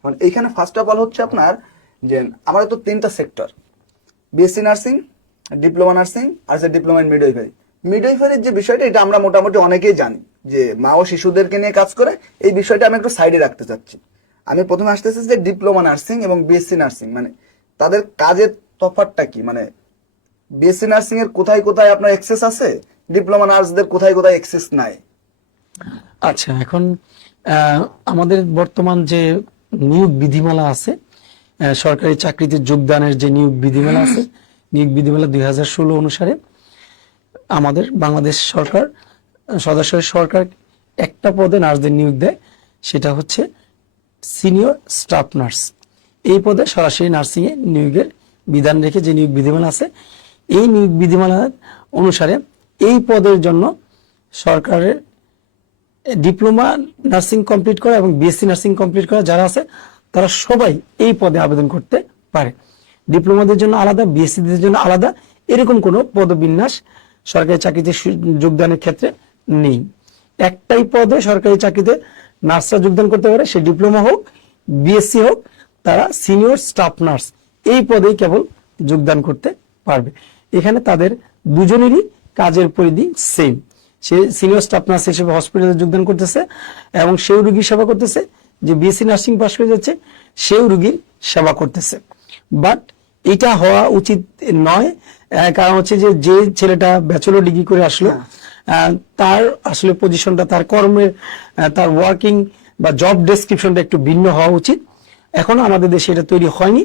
এখন এইখানে first of all হচ্ছে আপনার যে আমাদের তো তিনটা sector BSc nursing diploma nursing আর যে ডিপ্লোমা ইন মিডওয়াইফারি মিডওয়াইফারির যে বিষয়টা, এটা আমরা মোটামুটি অনেকেই জানি যে মা ও শিশুদেরকে নিয়ে কাজ করে, এই বিষয়টা আমি একটু সাইডে রাখতে চাচ্ছি। আমি প্রথমে আসতেছি যে ডিপ্লোমা নার্সিং এবং বিএসসি নার্সিং মানে তাদের কাজের তফাৎটা কি? মানে বিএসসি নার্সিং এর কোথায় কোথায় আপনার এক্সেস আছে? ডিপ্লোমা নার্সদের কোথায় কোথায় এক্সেস নাই? আচ্ছা এখন আমাদের বর্তমান যে নিয়োগ বিধিমালা আছে। সরকারি চাকরিতে যোগদানের যে নিয়োগ বিধিমালা আছে, নিয়োগ বিধিমালা দুই হাজার ষোলো অনুসারে আমাদের বাংলাদেশ সরকার, সদস্য সরকার একটা পদে নার্সদের নিয়োগ দেয়, সেটা হচ্ছে সিনিয়র স্টাফ নার্স। এই পদে সরাসরি নার্সিংয়ে নিয়োগের বিধান রেখে যে নিয়োগ বিধিমালা আছে, এই নিয়োগ বিধিমালা অনুসারে এই পদের জন্য সরকারের ডিপ্লোমা নার্সিং কমপ্লিট করা এবং বিএসসি নার্সিং কমপ্লিট করা যারা আছে, তারা সবাই এই পদে আবেদন করতে পারে। ডিপ্লোমাদের জন্য আলাদা বিএসসিদের জন্য আলাদা, এরকম কোনো পদবিন্যাস সরকারি চাকরিতে যোগদানের ক্ষেত্রে নেই। একটাই পদে সরকারি চাকরিতে নার্সরা যোগদান করতে পারে, সে ডিপ্লোমা হোক বিএসসি হোক, তারা সিনিয়র স্টাফ নার্স এই পদেই কেবল যোগদান করতে পারবে। এখানে তাদের দুজনেরই কাজের পরিধি সেম। সে সিনিয়র স্টাফ নার্স হিসেবে হসপিটালে যোগদান করতেছে এবং সেও রুগীর সেবা করতেছে। যে বিএসসি নার্সিং পাস করে যাচ্ছে সেও রুগীর সেবা করতেছে। বাট এটা হওয়া উচিত নয় কারণ হচ্ছে যে যে ছেলেটা ব্যাচেলর ডিগ্রি করে আসলো তার আসলে পজিশনটা তার কর্মের তার ওয়ার্কিং বা জব ডেসক্রিপশনটা একটু ভিন্ন হওয়া উচিত। এখনও আমাদের দেশে এটা তৈরি হয়নি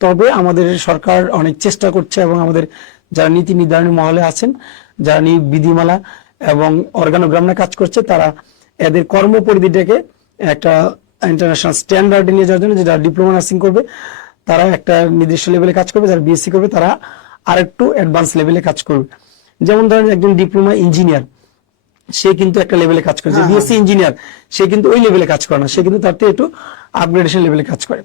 তবে আমাদের সরকার অনেক চেষ্টা করছে এবং আমাদের যারা নীতি নির্ধারণী মহলে আছেন যারা বিধিমালা এবং অর্গানোগ্রামে কাজ করছে তারা এদের কর্মপরিধিটাকে একটা ইন্টারন্যাশনাল স্ট্যান্ডার্ডে নিয়ে যাওয়ার জন্য যেটা ডিপ্লোমা নার্সিং করবে তারা একটা নির্দিষ্ট লেভেলে কাজ করবে যারা বিএসসি করবে তারা আরেকটু অ্যাডভান্স লেভেলে কাজ করবে। যেমন ধরেন একজন ডিপ্লোমা ইঞ্জিনিয়ার সে কিন্তু একটা লেভেলে কাজ করে বিএসসি ইঞ্জিনিয়ার সে কিন্তু ওই লেভেলে কাজ করে না সে কিন্তু তার থেকে একটু আপগ্রেডেশন লেভেলে কাজ করে।